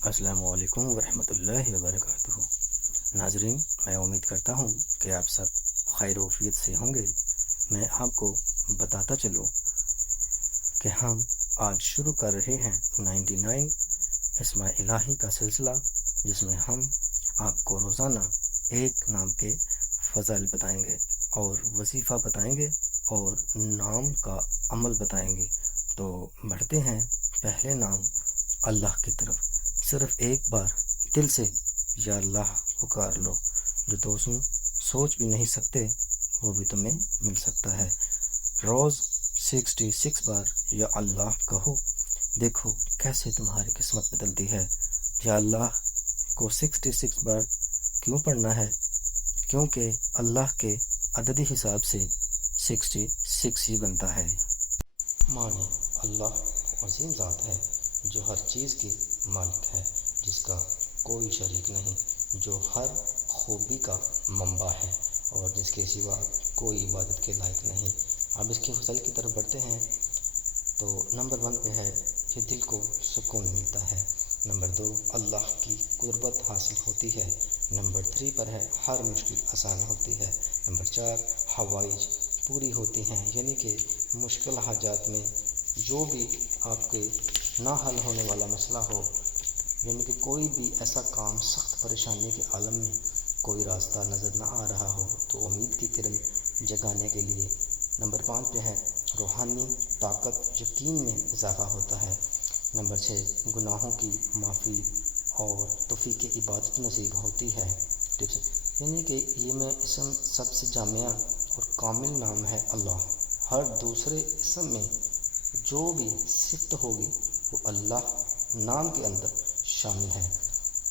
السلام علیکم ورحمۃ اللہ وبرکاتہ۔ ناظرین، میں امید کرتا ہوں کہ آپ سب خیر و عافیت سے ہوں گے۔ میں آپ کو بتاتا چلوں کہ ہم آج شروع کر رہے ہیں 99 اسماء الہی کا سلسلہ، جس میں ہم آپ کو روزانہ ایک نام کے فضائل بتائیں گے اور وظیفہ بتائیں گے اور نام کا عمل بتائیں گے۔ تو بڑھتے ہیں پہلے نام اللہ کی طرف۔ صرف ایک بار دل سے یا اللہ پکار لو، جو دوستوں سوچ بھی نہیں سکتے وہ بھی تمہیں مل سکتا ہے۔ روز 66 بار یا اللہ کہو، دیکھو کیسے تمہاری قسمت بدلتی ہے۔ یا اللہ کو 66 بار کیوں پڑھنا ہے؟ کیونکہ اللہ کے عددی حساب سے 66 ہی بنتا ہے۔ مانے اللہ عظیم ذات ہے، جو ہر چیز کی مالک ہے، جس کا کوئی شریک نہیں، جو ہر خوبی کا منبع ہے اور جس کے سوا کوئی عبادت کے لائق نہیں۔ اب اس کے فضل کی طرف بڑھتے ہیں تو نمبر 1 پہ ہے کہ دل کو سکون ملتا ہے۔ نمبر 2، اللہ کی قربت حاصل ہوتی ہے۔ نمبر 3 پر ہے ہر مشکل آسان ہوتی ہے۔ نمبر 4، حوائج پوری ہوتی ہیں، یعنی کہ مشکل حاجات میں جو بھی آپ کے نہ حل ہونے والا مسئلہ ہو، یعنی کہ کوئی بھی ایسا کام سخت پریشانی کے عالم میں کوئی راستہ نظر نہ آ رہا ہو، تو امید کی کرن جگانے کے لیے۔ نمبر 5 پہ ہے روحانی طاقت، یقین میں اضافہ ہوتا ہے۔ نمبر 6، گناہوں کی معافی اور توفیق عبادت نصیب ہوتی ہے۔ ٹھیک ہے، یعنی کہ یہ میں اسم سب سے جامع اور کامل نام ہے اللہ۔ ہر دوسرے اسم میں جو بھی صفت ہوگی وہ اللہ نام کے اندر شامل ہے۔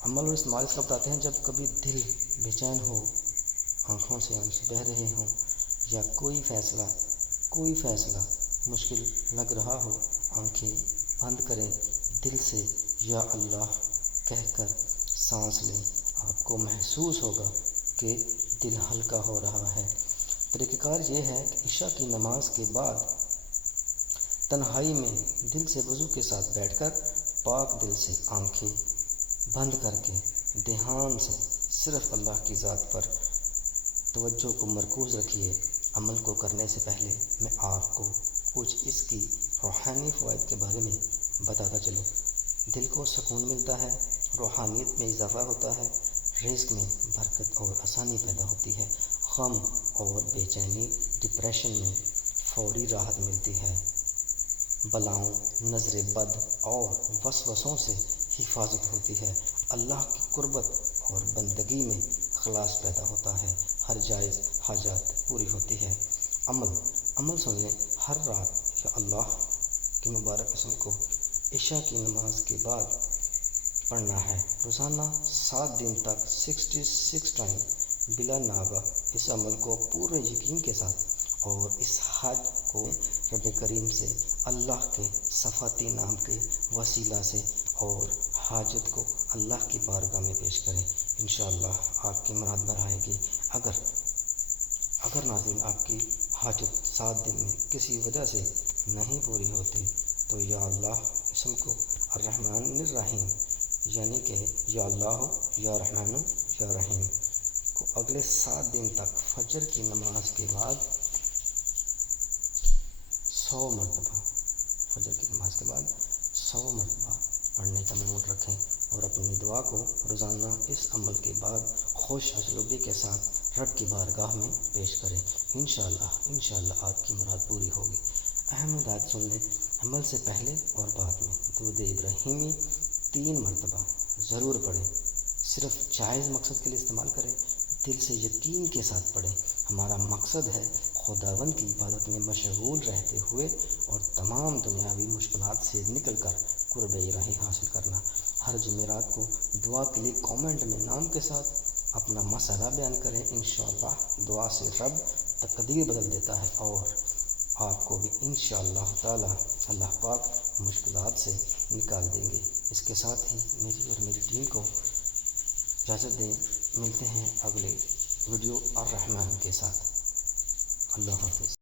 عمل اور استعمال اس کا بتاتے ہیں، جب کبھی دل بے چین ہو، آنکھوں سے آنسو بہہ رہے ہوں، یا کوئی فیصلہ مشکل لگ رہا ہو، آنکھیں بند کریں، دل سے یا اللہ کہہ کر سانس لیں، آپ کو محسوس ہوگا کہ دل ہلکا ہو رہا ہے۔ طریقہ کار یہ ہے کہ عشاء کی نماز کے بعد تنہائی میں دل سے وضو کے ساتھ بیٹھ کر پاک دل سے آنکھیں بند کر کے دھیان سے صرف اللہ کی ذات پر توجہ کو مرکوز رکھیے۔ عمل کو کرنے سے پہلے میں آپ کو کچھ اس کی روحانی فوائد کے بارے میں بتاتا چلوں۔ دل کو سکون ملتا ہے، روحانیت میں اضافہ ہوتا ہے، رزق میں برکت اور آسانی پیدا ہوتی ہے، غم اور بے چینی ڈپریشن میں فوری راحت ملتی ہے، بلاؤں، نظر بد اور وسوسوں سے حفاظت ہوتی ہے، اللہ کی قربت اور بندگی میں اخلاص پیدا ہوتا ہے، ہر جائز حاجات پوری ہوتی ہے۔ عمل سن لیں، ہر رات یا اللہ کی مبارک اسم کو عشاء کی نماز کے بعد پڑھنا ہے۔ روزانہ 7 دن تک 66 ٹائم بلا ناغہ اس عمل کو پورے یقین کے ساتھ اور اس حج کو رب کریم سے اللہ کے صفاتی نام کے وسیلہ سے اور حاجت کو اللہ کی بارگاہ میں پیش کریں، انشاءاللہ آپ کی مراد بھر آئے گی۔ اگر ناظرین آپ کی حاجت 7 دن میں کسی وجہ سے نہیں پوری ہوتی، تو یا اللہ اسم کو الرحمن الرحیم، یعنی کہ یا اللہ یا رحمان یا رحیم کو اگلے 7 دن تک فجر کی نماز کے بعد 100 مرتبہ پڑھنے کا موڈ رکھیں اور اپنی دعا کو روزانہ اس عمل کے بعد خوش اسلوبی کے ساتھ رب کی بارگاہ میں پیش کریں، انشاءاللہ آپ کی مراد پوری ہوگی۔ اہم ہدایت سن لیں، عمل سے پہلے اور بعد میں درود ابراہیمی 3 مرتبہ ضرور پڑھیں، صرف جائز مقصد کے لیے استعمال کریں، دل سے یقین کے ساتھ پڑھیں۔ ہمارا مقصد ہے خداوند کی عبادت میں مشغول رہتے ہوئے اور تمام دنیاوی مشکلات سے نکل کر قرب الہی حاصل کرنا۔ ہر جمعرات کو دعا کے لیے کامنٹ میں نام کے ساتھ اپنا مسئلہ بیان کریں، انشاءاللہ دعا سے رب تقدیر بدل دیتا ہے اور آپ کو بھی انشاءاللہ تعالی اللہ پاک مشکلات سے نکال دیں گے۔ اس کے ساتھ ہی میری اور میری ٹیم کو اجازت دیں، ملتے ہیں اگلے ویڈیو الرحمن کے ساتھ۔ اللہ حافظ۔